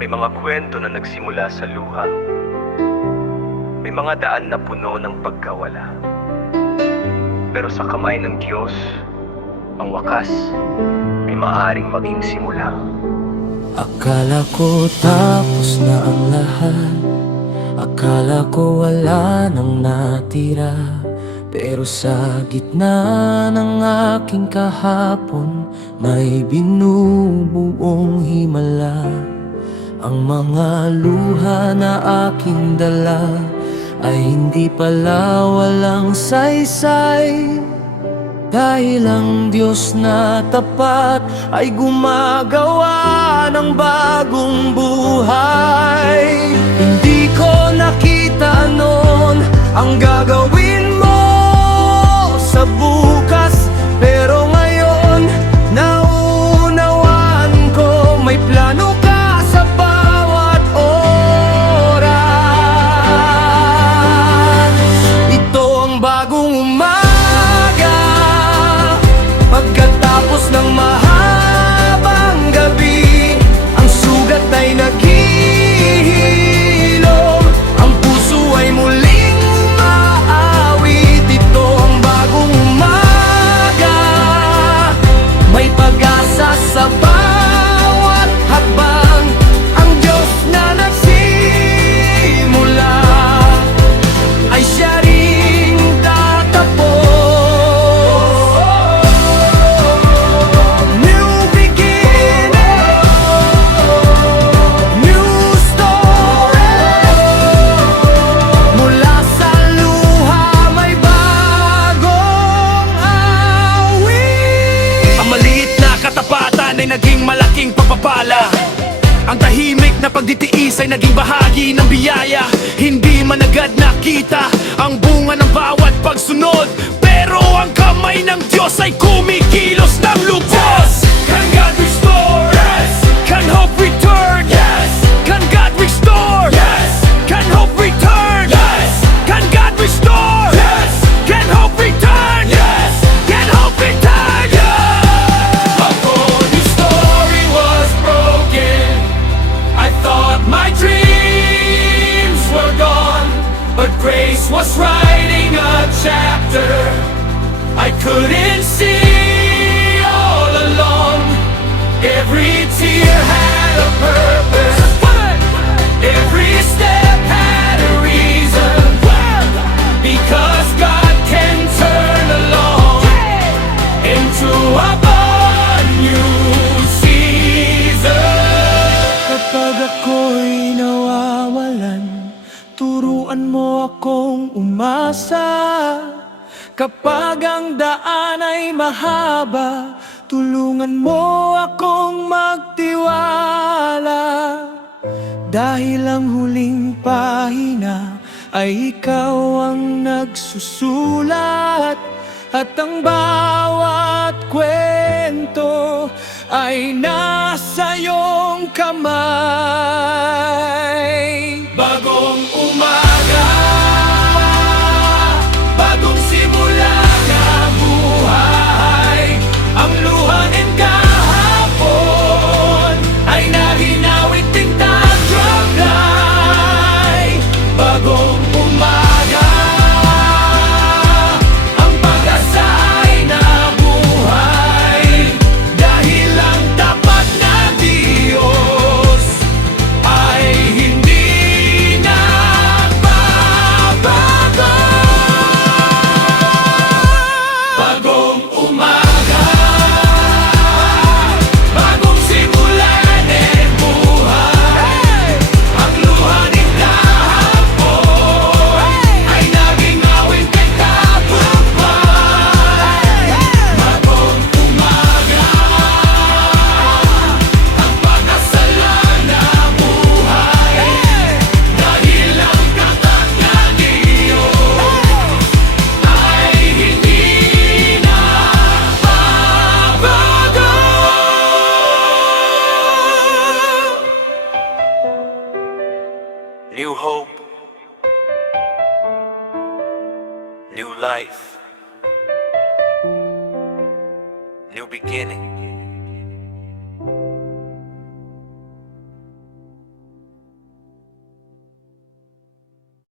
May mga kwento na nagsimula sa luha. May mga daan na puno ng pagkawala. Pero sa kamay ng Diyos, ang wakas ay maaaring maging simula. Akala ko tapos na ang lahat, akala ko wala nang natira. Pero sa gitna ng aking kahapon, may binubuong himala. Ang mga luha na aking dala ay hindi pala walang saysay. Dahil ang Diyos na tapat ay gumagawa ng bagong buhay. Hindi ko nakita noon ang gagawin mo sa bukas, pero ngayon naunawaan ko may plano ka sa bawat oras. Ito ang bagong umaga, pagkatapos ng mahabang gabi. Ang sugat ay naghihilom, ang puso ay muling maawit. Ito ang bagong umaga, may pag-asa sa bawat hakbang. Ang Diyos na nagsimula ay siya ring tatapos. New beginning, new story. Mula sa luha may bagong awit. Ang maliit na katapatan ay naging malaking pagpapala. Ang tahimik na pagditiis ay naging bahagi ng biyaya. Hindi man agad nakita ang bunga ng bawat pagsunod, pero ang kamay ng Diyos ay kumikilos ng lubos. Can God restore? Yes. Can hope return? Yes. Can God restore? Yes. Can hope return? Yes. Can God restore? Yes. Can hope return? Yes. Can hope return? Yes. Before this story was broken, I thought my dreams were gone, but grace was writing a chapter I couldn't see all along. Every tear had a purpose, every step had a reason, because God can turn along into a brand new season. Kapag ako'y nawawalan, turuan mo akong umasa. Kapag ang daan ay mahaba, tulungan mo akong magtiwala. Dahil ang huling pahina ay ikaw ang nagsusulat, at ang bawat kwento ay nasa iyong kamay. Bagong umaga, bagong simula na buhay. Ang luha ng kahapon ay nahinawit ng taglay. Bagong umaga, ang pag-asa ay nabuhay. Dahil ang tapat na Diyos ay hindi nagbabago. Bagong umaga, bagong simula ng buhay. Ang luha ng kahapon ay naging awit kay kapitbahay. Bagong umaga, ang pag-asala na buhay. Dahil ang tapat na Diyos ay hindi nagbabago. New hope, new life, new beginning.